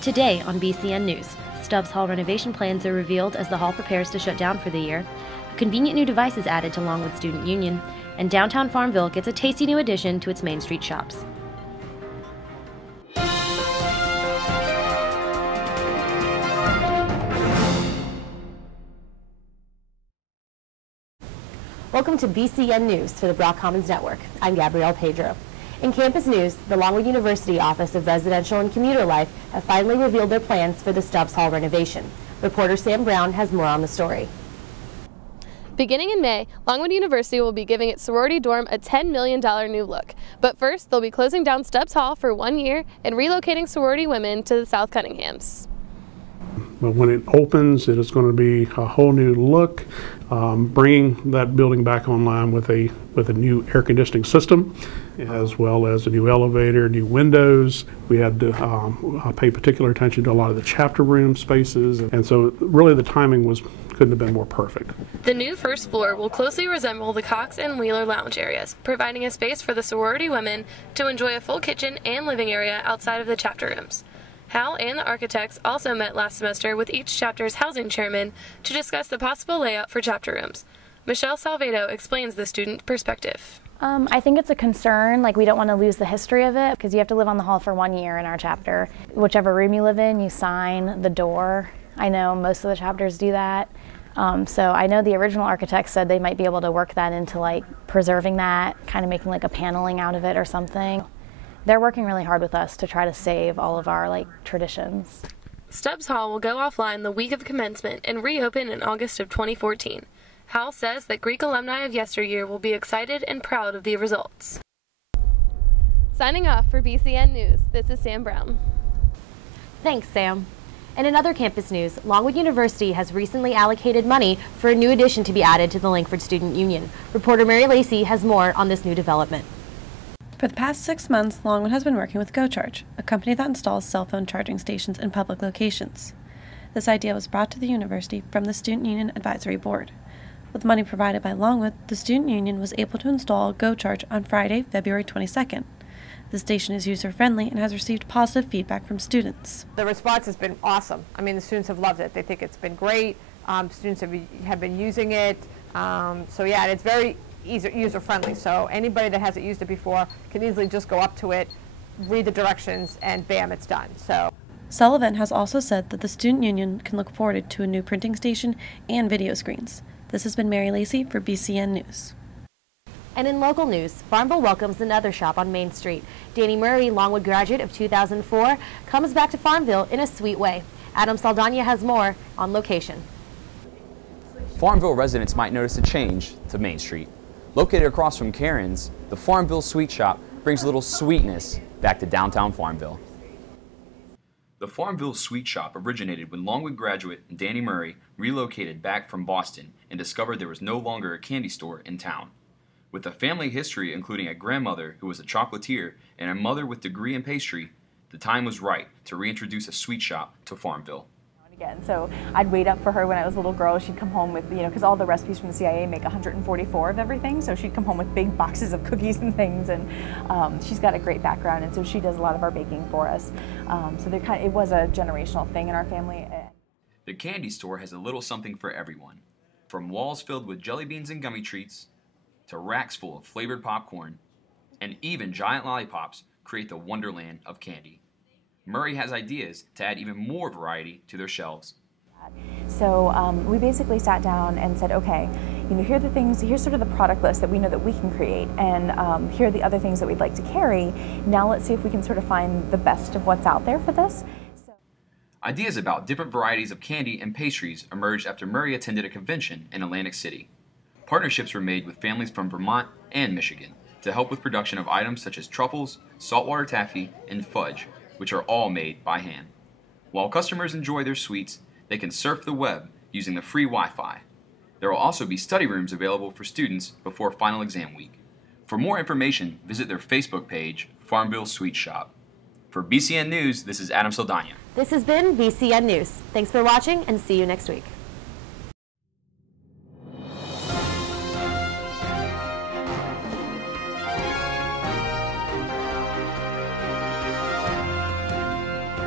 Today on BCN News, Stubbs Hall renovation plans are revealed as the hall prepares to shut down for the year. A convenient new device is added to Lankford Student Union, and downtown Farmville gets a tasty new addition to its Main Street shops. Welcome to BCN News for the Brock Commons Network. I'm Gabrielle Pedro. In campus news, the Lankford University Office of Residential and Commuter Life have finally revealed their plans for the Stubbs Hall renovation. Reporter Sam Brown has more on the story. Beginning in May, Lankford University will be giving its sorority dorm a $10 million new look. But first, they'll be closing down Stubbs Hall for 1 year and relocating sorority women to the South Cunninghams. But when it opens, it is going to be a whole new look, bringing that building back online with a new air conditioning system, as well as a new elevator, new windows. We had to pay particular attention to a lot of the chapter room spaces, and so really the timing couldn't have been more perfect. The new first floor will closely resemble the Cox and Wheeler lounge areas, providing a space for the sorority women to enjoy a full kitchen and living area outside of the chapter rooms. Hal and the architects also met last semester with each chapter's housing chairman to discuss the possible layout for chapter rooms. Michelle Salvedo explains the student perspective. I think it's a concern, like we don't want to lose the history of it because you have to live on the hall for 1 year in our chapter. Whichever room you live in, you sign the door. I know most of the chapters do that. So I know the original architects said they might be able to work that into like preserving that, kind of making like a paneling out of it or something. They're working really hard with us to try to save all of our traditions. Stubbs Hall will go offline the week of commencement and reopen in August of 2014. Hal says that Greek alumni of yesteryear will be excited and proud of the results. Signing off for BCN News, this is Sam Brown. Thanks, Sam. And in other campus news, Lankford University has recently allocated money for a new addition to be added to the Lankford Student Union. Reporter Mary Lacey has more on this new development. For the past 6 months, Lankford has been working with goCharge, a company that installs cell phone charging stations in public locations. This idea was brought to the university from the Student Union Advisory Board. With money provided by Lankford, the Student Union was able to install goCharge on Friday, February 22nd. The station is user-friendly and has received positive feedback from students. The response has been awesome. I mean, the students have loved it. They think it's been great. Students have been using it. So yeah, and it's very user-friendly, so anybody that hasn't used it before can easily just go up to it, read the directions, and bam, it's done. So Sullivan has also said that the Student Union can look forward to a new printing station and video screens. This has been Mary Lacey for BCN News. And in local news, Farmville welcomes another shop on Main Street. Danny Murray, Longwood graduate of 2004, comes back to Farmville in a sweet way. Adam Saldana has more on location. Farmville residents might notice a change to Main Street. Located across from Karen's, the Farmville Sweet Shop brings a little sweetness back to downtown Farmville. The Farmville Sweet Shop originated when Longwood graduate Danny Murray relocated back from Boston and discovered there was no longer a candy store in town. With a family history including a grandmother who was a chocolatier and a mother with degree in pastry, the time was right to reintroduce a sweet shop to Farmville. So I'd wait up for her when I was a little girl. She'd come home with, because all the recipes from the CIA make 144 of everything. So she'd come home with big boxes of cookies and things. And she's got a great background, and so she does a lot of our baking for us. So it was a generational thing in our family. The candy store has a little something for everyone, from walls filled with jelly beans and gummy treats, to racks full of flavored popcorn, and even giant lollipops create the wonderland of candy. Murray has ideas to add even more variety to their shelves. So we basically sat down and said, okay, here are the things, here's sort of the product list that we know that we can create, and here are the other things that we'd like to carry. Now let's see if we can sort of find the best of what's out there for this. Ideas about different varieties of candy and pastries emerged after Murray attended a convention in Atlantic City. Partnerships were made with families from Vermont and Michigan to help with production of items such as truffles, saltwater taffy, and fudge, which are all made by hand. While customers enjoy their sweets, they can surf the web using the free Wi-Fi. There will also be study rooms available for students before final exam week. For more information, visit their Facebook page, Farmville Sweet Shop. For BCN News, this is Adam Saldana. This has been BCN News. Thanks for watching, and see you next week.